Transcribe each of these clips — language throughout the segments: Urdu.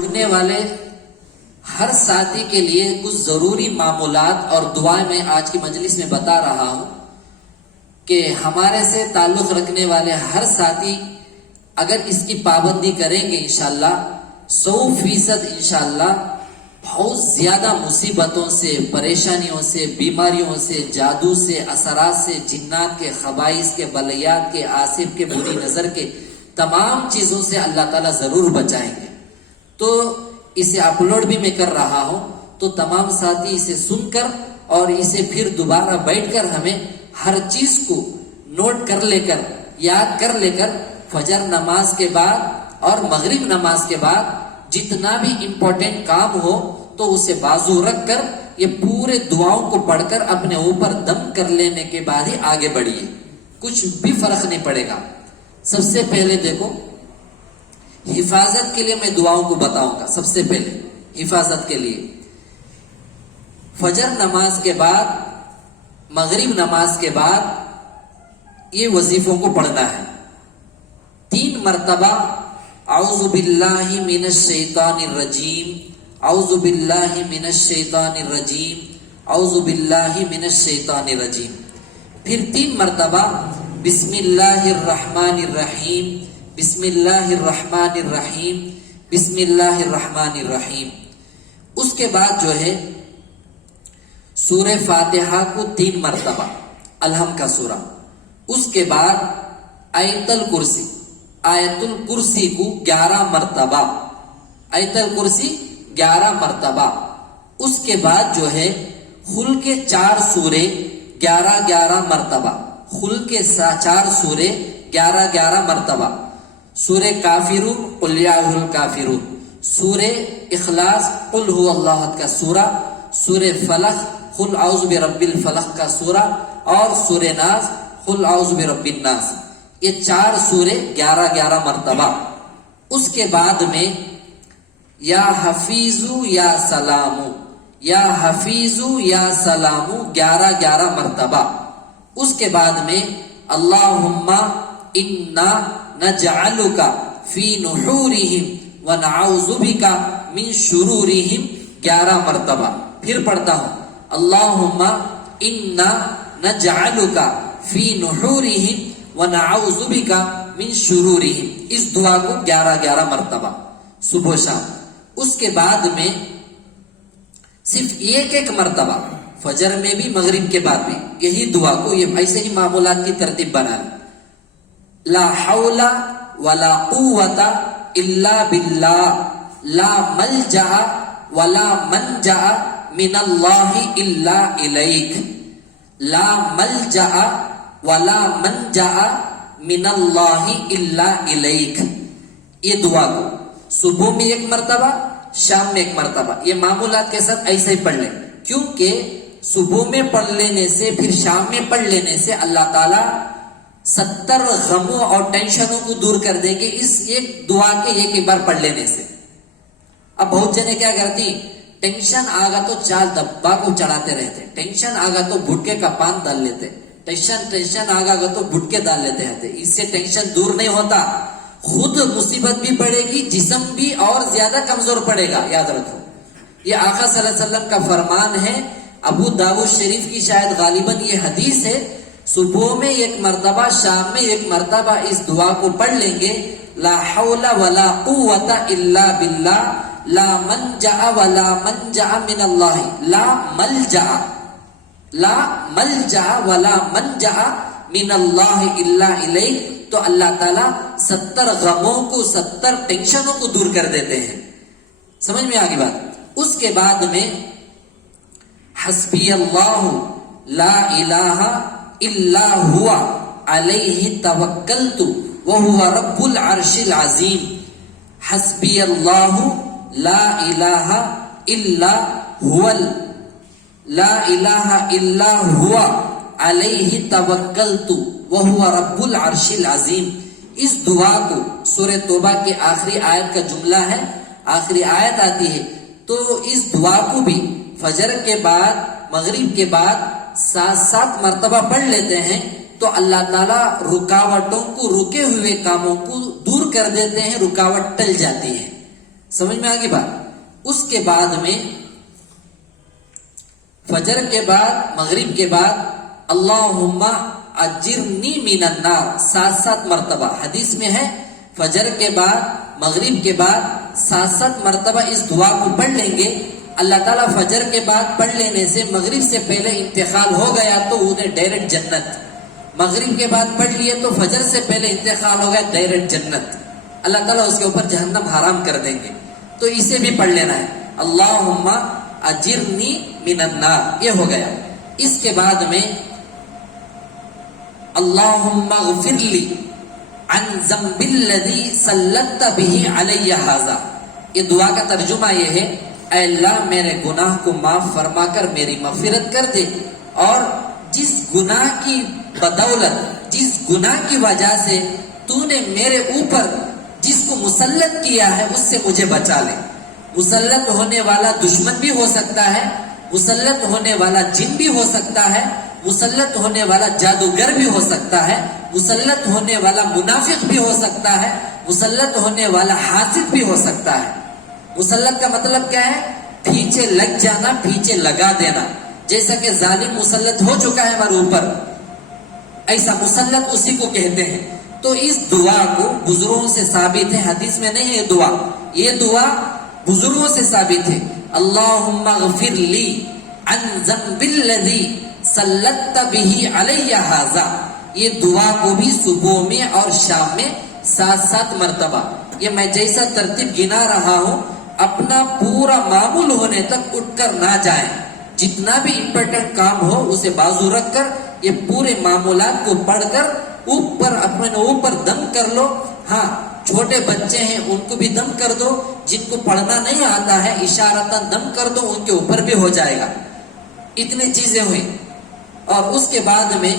جڑنے والے ہر ساتھی کے لیے کچھ ضروری معمولات اور دعائیں میں آج کی مجلس میں بتا رہا ہوں کہ ہمارے سے تعلق رکھنے والے ہر ساتھی اگر اس کی پابندی کریں گے انشاءاللہ 100% انشاءاللہ بہت زیادہ مصیبتوں سے، پریشانیوں سے، بیماریوں سے، جادو سے، اثرات سے، جنات کے، خبائث کے، بلیات کے، آصف کے، بری نظر کے، تمام چیزوں سے اللہ تعالیٰ ضرور بچائیں گے۔ تو اسے اپلوڈ بھی میں کر رہا ہوں، تو تمام ساتھی اسے سن کر اور اسے پھر دوبارہ بیٹھ کر ہمیں ہر چیز کو نوٹ کر لے کر، یاد کر لے کر فجر نماز کے بعد اور مغرب نماز کے بعد جتنا بھی امپورٹنٹ کام ہو تو اسے بازو رکھ کر یہ پورے دعاؤں کو پڑھ کر اپنے اوپر دم کر لینے کے بعد ہی آگے بڑھیے، کچھ بھی فرق نہیں پڑے گا۔ سب سے پہلے دیکھو، حفاظت کے لیے میں دعاؤں کو بتاؤں گا۔ سب سے پہلے حفاظت کے لیے فجر نماز کے بعد، مغرب نماز کے بعد یہ وظیفوں کو پڑھنا ہے 3 مرتبہ۔ اعوذ باللہ من الشیطان الرجیم، اعوذ باللہ من الشیطان الرجیم، اعوذ باللہ من الشیطان الرجیم، پھر 3 مرتبہ بسم اللہ الرحمن الرحیم، بسم اللہ الرحمن الرحیم، بسم اللہ الرحمن الرحیم۔ اس کے بعد جو ہے سورہ فاتحہ کو 3 مرتبہ، الحمد کا سورہ۔ اس کے بعد آیت الکرسی، آیت الکرسی کو 11 مرتبہ، آیت الکرسی 11 مرتبہ۔ اس کے بعد جو ہے خل کے 4 سورے 11 مرتبہ، خل کے 4 سورے 11 مرتبہ، سورہ کافرون قل یا ایھا الکافرون، سورہ اخلاص قل ھو اللہ احد کا سورہ، سورہ فلق قل اعوذ برب الفلق کا سورہ، اور سورہ ناس قل اعوذ برب الناس۔ یہ 4 سورے 11 مرتبہ۔ اس کے بعد میں یا حفیظو یا سلامو، یا حفیظو یا سلامو 11 مرتبہ۔ اس کے بعد میں اللہم انا نجعلک فی نحورہم ونعوذ بک من شرورہم 11 مرتبہ۔ پھر پڑھتا ہوں اللہم انا نجعلک فی نحورہم ونعوذ بک من شرورہم۔ اس دعا کو 11 مرتبہ صبح و شام۔ اس کے بعد میں صرف ایک مرتبہ فجر میں بھی مغرب کے بعد بھی یہی دعا کو، یہ ایسے ہی معمولات کی ترتیب بنانا، لا حول ولا قوت الا باللہ، لا ملجأ ولا منجأ من اللہ الا الیک، لا ملجأ ولا منجأ من اللہ الا الیک۔ یہ دعا کو صبح میں 1 مرتبہ، شام میں 1 مرتبہ، یہ معمولات کے ساتھ ایسے ہی پڑھ لیں، کیونکہ صبح میں پڑھ لینے سے پھر شام میں پڑھ لینے سے اللہ تعالیٰ 70 غموں اور ٹینشنوں کو دور کر دیں گے اس ایک دعا کے ایک بار پڑھ لینے سے۔ اب بہت جنے کیا کرتی، ٹینشن آگا تو 4 ڈبا کو چڑھاتے رہتے، ٹینشن آگا تو بھٹکے کا پان ڈال لیتے، ٹینشن آگا تو بھٹکے ڈال لیتے ہیں۔ اس سے ٹینشن دور نہیں ہوتا، خود مصیبت بھی پڑے گی، جسم بھی اور زیادہ کمزور پڑے گا۔ یاد رکھو، یہ آقا صلی اللہ علیہ وسلم کا فرمان ہے، ابو داؤد شریف کی شاید غالباً یہ حدیث ہے، صبح میں 1 مرتبہ، شام میں 1 مرتبہ اس دعا کو پڑھ لیں گے، لا حول ولا قوت الا باللہ، لا منجأ ولا منجأ من اللہ، لا ملجأ ولا منجأ من اللہ الا الیک۔ تو اللہ تعالیٰ 70 غموں کو، 70 ٹینشنوں کو دور کر دیتے ہیں۔ سمجھ میں آگی بات؟ اس کے بعد میں حسبی اللہ لا الہ الا ہوا علیہ توکلت وہو رب العرش العظیم، حسبی اللہ لا الہ الا ہوا، لا الہ الا ہوا علیہ توکلت وہو رب العرش العظیم۔ اس دعا کو سورہ توبہ کے آخری آیت کا جملہ ہے، آخری آیت آتی ہے، تو اس دعا کو بھی فجر کے بعد، مغرب کے بعد 7 مرتبہ پڑھ لیتے ہیں تو اللہ تعالیٰ رکاوٹوں کو، رکے ہوئے کاموں کو دور کر دیتے ہیں، رکاوٹ ٹل جاتی ہے۔ سمجھ میں آگے بات. اس کے بعد میں فجر کے بعد مغرب کے بعد اللہم اجرنی من النار 7 مرتبہ حدیث میں ہے. فجر کے بعد مغرب کے بعد 7 مرتبہ اس دعا کو پڑھ لیں گے. اللہ تعالیٰ فجر کے بعد پڑھ لینے سے مغرب سے پہلے انتقال ہو گیا تو انہیں ڈائریکٹ جنت, مغرب کے بعد پڑھ لیے تو فجر سے پہلے انتقال ہو گیا ڈائریکٹ جنت. اللہ تعالیٰ اس کے اوپر جہنم حرام کر دیں گے. تو اسے بھی پڑھ لینا ہے, اللہم اجرنی من النار, یہ ہو گیا. اس کے بعد میں اللہم اغفر لی عن ذنب الذی سلطت به علی ھذا. یہ دعا کا ترجمہ یہ ہے, اے اللہ میرے گناہ کو معاف فرما کر میری مغفرت کر دے, اور جس گناہ کی بدولت, جس گناہ کی وجہ سے تو نے میرے اوپر جس کو مسلط کیا ہے اس سے مجھے بچا لے. مسلط ہونے والا دشمن بھی ہو سکتا ہے, مسلط ہونے والا جن بھی ہو سکتا ہے, مسلط ہونے والا جادوگر بھی ہو سکتا ہے, مسلط ہونے والا منافق بھی ہو سکتا ہے, مسلط ہونے والا حاسد بھی ہو سکتا ہے. مسلط کا مطلب کیا ہے؟ پیچھے لگ جانا, پیچھے لگا دینا. جیسا کہ ظالم مسلط ہو چکا ہے ہمارے اوپر, ایسا مسلط اسی کو کہتے ہیں. تو اس دعا کو بزرگوں سے ثابت ہے, حدیث میں نہیں ہے دعا, یہ دعا بزرگوں سے ثابت ہے. اللہم اغفر لی عن ذنب الذی سلطت به علی ھذا. یہ دعا کو بھی صبح میں اور شام میں 7 مرتبہ. یہ میں جیسا ترتیب گنا رہا ہوں, اپنا پورا معمول ہونے تک اٹھ کر نہ جائیں. جتنا بھی امپورٹنٹ کام ہو اسے بازو رکھ کر یہ پورے معمولات کو پڑھ کر اوپر اپنے اوپر دم کر لو. ہاں چھوٹے بچے ہیں ان کو بھی دم کر دو, جن کو پڑھنا نہیں آتا ہے اشارتاً دم کر دو, ان کے اوپر بھی ہو جائے گا. اتنی چیزیں ہوئی. اور اس کے بعد میں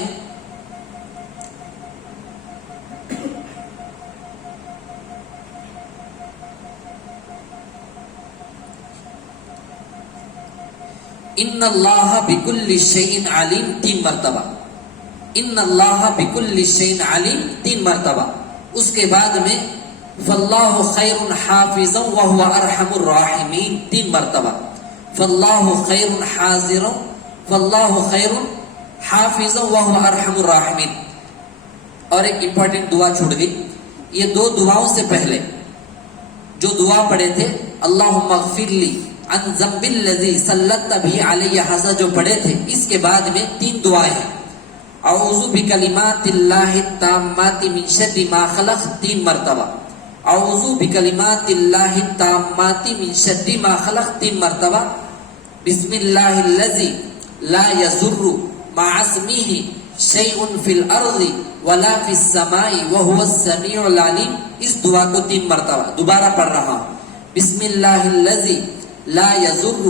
ان اللہ بکل شیء علیم 3 مرتبہ. ان اللہ بکل شیء علیم 3 مرتبہ. اس کے بعد میں فاللہ خیر حافظا وهو ارحم الراحمین 3 مرتبہ. فاللہ خیر حاضرا فاللہ خیر حافظا وهو ارحم الراحمین. اور ایک امپورٹنٹ دعا چھوٹ گئی. یہ 2 دعاؤں سے پہلے جو دعا پڑھے تھے اللہم اغفر لی عن ذنب الذی سلطت به علی ھذا جو پڑھے تھے, اس کے بعد میں 3 دعائیں ہیں. اعوذ بکلمات اللہ التامات من شر ما خلق 3 مرتبہ. اعوذ بکلمات اللہ التامات من شر ما خلق 3 مرتبہ. بسم اللہ الذی لا یضر مع اسمہ شیء فی الارض ولا فی السماء وهو السمیع العلیم. اس دعا کو 3 مرتبہ دوبارہ پڑھ رہا ہوں. بسم اللہ الذی لا یضر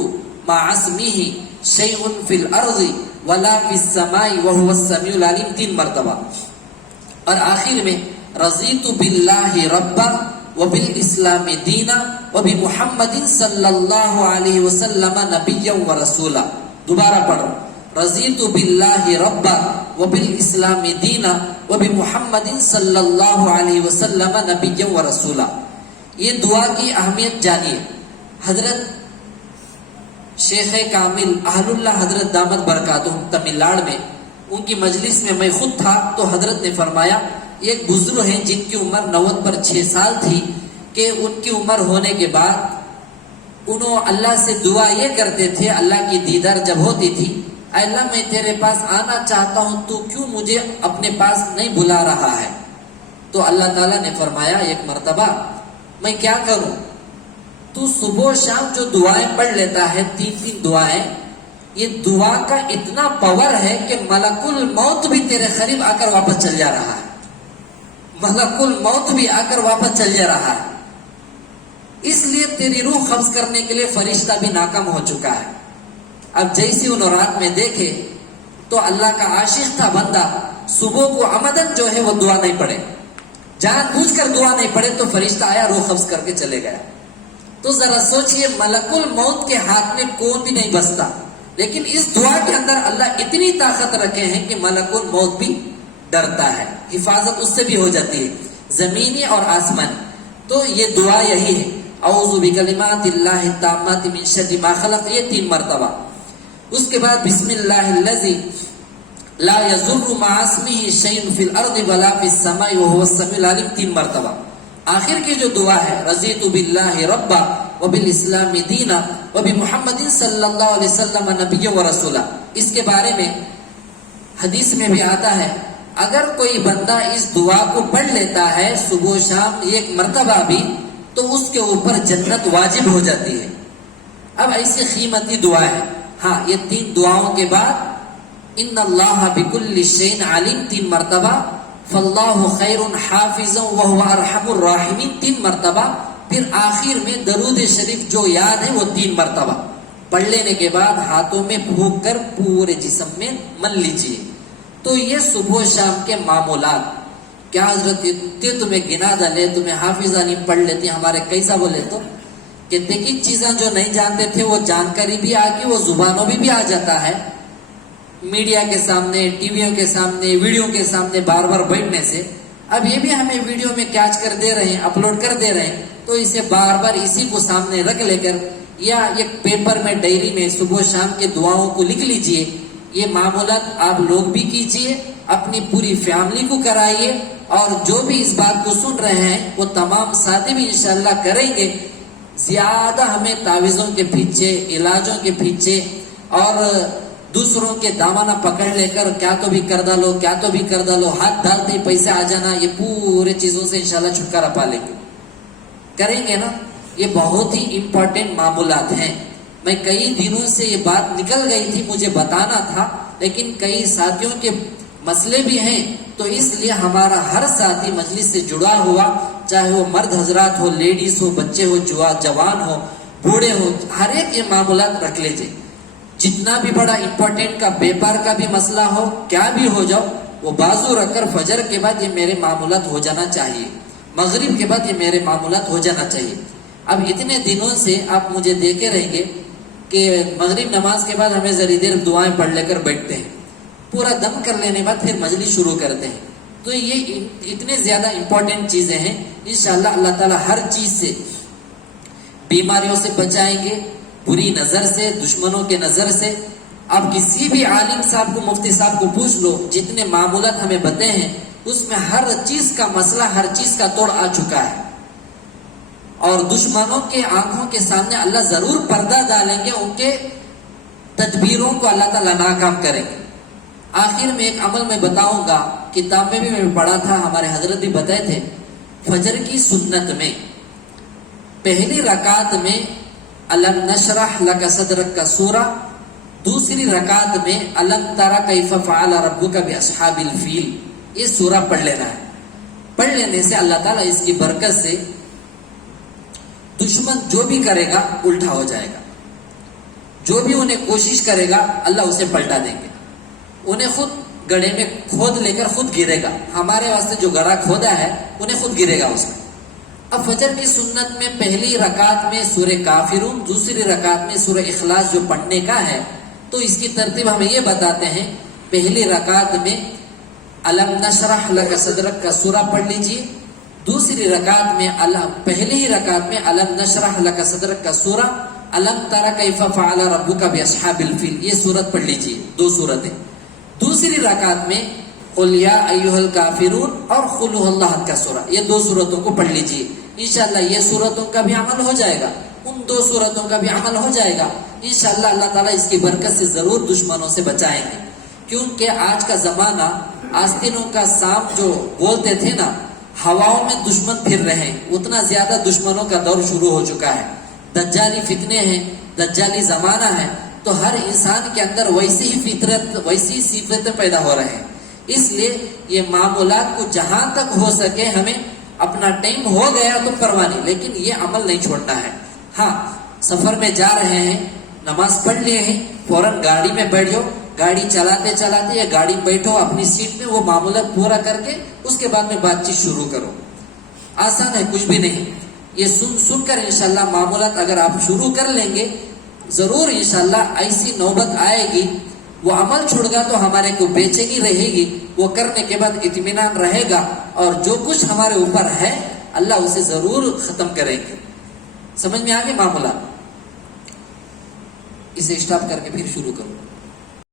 مع اسمہ شیء فی الارض ولا فی السماء وهو السمیع العلیم 3 مرتبہ. اور آخر میں رضیت باللہ ربا وبالاسلام دینا وبمحمد صلی اللہ علیہ وسلم نبیا ورسولا. دوبارہ پڑھو. رضیت باللہ ربا وبالاسلام دینا وبمحمد صلی اللہ علیہ وسلم نبیا ورسولا. یہ دعا کی اہمیت جانیے. حضرت شیخ کامل اہل اللہ حضرت دامت برکاتہم تمل ناڈو میں ان کی مجلس میں میں خود تھا, تو حضرت نے فرمایا ایک بزرگ ہیں جن کی عمر 90 پر 6 سال تھی, کہ ان کی عمر ہونے کے بعد انہوں اللہ سے دعا یہ کرتے تھے, اللہ کی دیدار جب ہوتی تھی, اے اللہ میں تیرے پاس آنا چاہتا ہوں, تو کیوں مجھے اپنے پاس نہیں بلا رہا ہے؟ تو اللہ تعالیٰ نے فرمایا ایک مرتبہ میں کیا کروں, تو صبح و شام جو دعائیں پڑھ لیتا ہے 3 دعائیں, یہ دعا کا اتنا پاور ہے کہ ملک الموت بھی تیرے قریب آ کر واپس چل جا رہا ہے. ملک الموت بھی آ کر واپس چل جا رہا ہے. اس لیے تیری روح قبض کرنے کے لیے فرشتہ بھی ناکام ہو چکا ہے. اب جیسی انہوں رات میں دیکھے تو اللہ کا عاشق تھا بندہ, صبح کو عمدن جو ہے وہ دعا نہیں پڑھے, جان بوجھ کر دعا نہیں پڑھے, تو فرشتہ آیا روح قبض کر کے چلے گیا. تو ذرا سوچئے, ملک الموت کے ہاتھ میں کون بھی نہیں بستا, لیکن اس دعا کے اندر اللہ اتنی طاقت رکھے ہیں کہ ملک الموت بھی ڈرتا ہے, حفاظت اس سے بھی ہو جاتی ہے, زمینی اور آسمانی. تو یہ دعا یہی ہے, اعوذ بکلمات اللہ التامات من شر ما خلق، یہ 3 مرتبہ. اس کے بعد بسم اللہ الذی لا یضر مع اسمہ شیء فی الارض ولا فی السماء وهو السمیع العلیم 3 مرتبہ. آخر کی جو دعا ہے رضیت باللہ ربا وبالاسلام دینا وبمحمد صلی اللہ علیہ وسلم نبی و رسولا، اس کے بارے میں حدیث میں بھی آتا ہے اگر کوئی بندہ اس دعا کو پڑھ لیتا ہے صبح و شام 1 مرتبہ بھی تو اس کے اوپر جنت واجب ہو جاتی ہے. اب ایسی قیمتی دعا ہے. ہاں یہ 3 دعاؤں کے بعد ان اللہ بکل شیء علیم 3 مرتبہ، فاللہ خیر حافظا وهو ارحم الراحمین 3 مرتبہ، پھر آخر میں درود شریف جو یاد ہے وہ 3 مرتبہ پڑھ لینے کے بعد ہاتھوں میں پھونک کر پورے جسم میں مل لیجیے. تو یہ صبح و شام کے معمولات. کیا حضرت اتنے تمہیں گنا ڈالے، تمہیں حافظ علیم پڑھ لیتی ہمارے کیسا بولے تو کہ دیکھی چیزیں جو نہیں جانتے تھے وہ جانکاری بھی آ گئی، وہ زبانوں بھی آ جاتا ہے. میڈیا کے سامنے، ٹی ویوں کے سامنے، ویڈیو کے سامنے بار بار بیٹھنے سے اب یہ بھی ہمیں ویڈیو میں کیچ کر دے رہے ہیں، اپلوڈ کر دے رہے ہیں، تو اسے بار بار اسی کو سامنے رکھ لے کر یا ایک پیپر میں ڈائری میں صبح و شام کے دعاؤں کو لکھ لیجئے. یہ معمولات آپ لوگ بھی کیجئے، اپنی پوری فیملی کو کرائیے، اور جو بھی اس بات کو سن رہے ہیں وہ تمام ساتھی بھی انشاءاللہ کریں گے. زیادہ ہمیں تعویذوں کے پیچھے، علاجوں کے پیچھے اور دوسروں کے دامانہ پکڑ لے کر کیا تو بھی کر ڈالو، کیا تو بھی کر ڈالو، ہاتھ ڈالتے ہی پیسے آ جانا، یہ پورے چیزوں سے انشاءاللہ چھٹکارا پا لیں گے. کریں گے نا؟ یہ بہت ہی امپورٹنٹ معمولات ہیں. میں کئی دنوں سے یہ بات نکل گئی تھی، مجھے بتانا تھا، لیکن کئی ساتھیوں کے مسئلے بھی ہیں، تو اس لیے ہمارا ہر ساتھی مجلس سے جڑا ہوا، چاہے وہ مرد حضرات ہو، لیڈیز ہو، بچے ہو، جوان ہو، بوڑھے ہو، ہر ایک یہ معمولات رکھ لیجئے. جتنا بھی بڑا امپورٹنٹ کا بیپار کا بھی مسئلہ ہو، کیا بھی ہو جاؤ، وہ بازو رکھ کر فجر کے بعد یہ میرے معمولات ہو جانا چاہیے، مغرب کے بعد یہ میرے معمولات ہو جانا چاہیے. اب اتنے دنوں سے آپ مجھے دیکھے رہیں گے کہ مغرب نماز کے بعد ہمیں ذری دیر دعائیں پڑھ لے کر بیٹھتے ہیں، پورا دم کر لینے بعد پھر مجلس شروع کرتے ہیں. تو یہ اتنے زیادہ امپورٹنٹ چیزیں ہیں. انشاءاللہ اللہ تعالی ہر چیز سے، بیماریوں سے بچائیں گے، بری نظر سے، دشمنوں کے نظر سے. آپ کسی بھی عالم صاحب کو، مفتی صاحب کو پوچھ لو، جتنے معمولات ہمیں بتے ہیں اس میں ہر چیز کا مسئلہ، ہر چیز کا توڑ آ چکا ہے. اور دشمنوں کے آنکھوں کے سامنے اللہ ضرور پردہ ڈالیں گے، ان کے تدبیروں کو اللہ تعالیٰ ناکام کریں گے. آخر میں ایک عمل میں بتاؤں گا، کتاب میں بھی میں پڑھا تھا، ہمارے حضرت بھی بتائے تھے. فجر کی سنت میں پہلی رکعت میں الم نشرح لک صدرک کا سورہ، دوسری رکعت میں الم تر کیف فعل ربک باصحاب الفیل، یہ سورہ پڑھ لینا ہے. پڑھ لینے سے اللہ تعالیٰ اس کی برکت سے دشمن جو بھی کرے گا الٹا ہو جائے گا، جو بھی انہیں کوشش کرے گا اللہ اسے پلٹا دیں گے. انہیں خود گڑھے میں کھود لے کر خود گرے گا، ہمارے واسطے جو گڑھا کھودا ہے انہیں خود گرے گا اس میں. اب فجر کی سنت میں پہلی رکعت میں سورہ کافرون، دوسری رکعت میں سورہ اخلاص جو پڑھنے کا ہے، تو اس کی ترتیب ہمیں یہ بتاتے ہیں. پہلی رکعت میں الم نشرح لک صدرک کا سورہ پڑھ لیجئے، دوسری رکعت میں پہلی ہی رکعت میں الم نشرح لک صدرک کا سورہ، الم تر کیف فعل ربک باصحاب الفیل، یہ سورت پڑھ لیجئے، 2 سورتیں. دوسری رکعت میں قل یا ایھا الکافرون اور قل ھو اللہ کا سورہ، یہ 2 سورتوں کو پڑھ لیجئے. انشاءاللہ یہ سورتوں کا بھی عمل ہو جائے گا، ان 2 سورتوں کا بھی عمل ہو جائے گا. انشاءاللہ اللہ تعالیٰ اس کی برکت سے ضرور دشمنوں سے بچائیں گے. کیونکہ آج کا زمانہ آستینوں کا سانپ جو بولتے تھے نا، ہواؤں میں دشمن پھر رہے ہیں، اتنا زیادہ دشمنوں کا دور شروع ہو چکا ہے. دجالی فتنے ہیں، دجالی زمانہ ہے، تو ہر انسان کے اندر ویسی ہی فطرت، ویسی صفتیں پیدا ہو رہے ہیں. اس لیے یہ معمولات کو جہاں تک ہو سکے ہمیں، اپنا ٹائم ہو گیا تو پرواہ نہیں، لیکن یہ عمل نہیں چھوڑنا ہے. ہاں سفر میں جا رہے ہیں، نماز پڑھ لیے ہیں، فوراً گاڑی میں بیٹھ جاؤ، گاڑی چلاتے چلاتے یا گاڑی بیٹھو اپنی سیٹ میں، وہ معمولات پورا کر کے اس کے بعد میں بات چیت شروع کرو. آسان ہے، کچھ بھی نہیں. یہ سن کر انشاءاللہ معمولات اگر آپ شروع کر لیں گے، ضرور انشاءاللہ ایسی نوبت آئے گی، وہ عمل چھوڑ گا تو ہمارے کو بے چینی رہے گی، وہ کرنے کے بعد اطمینان رہے گا، اور جو کچھ ہمارے اوپر ہے اللہ اسے ضرور ختم کریں گے. سمجھ میں آگے معاملہ؟ اسے اسٹاپ کر کے پھر شروع کروں.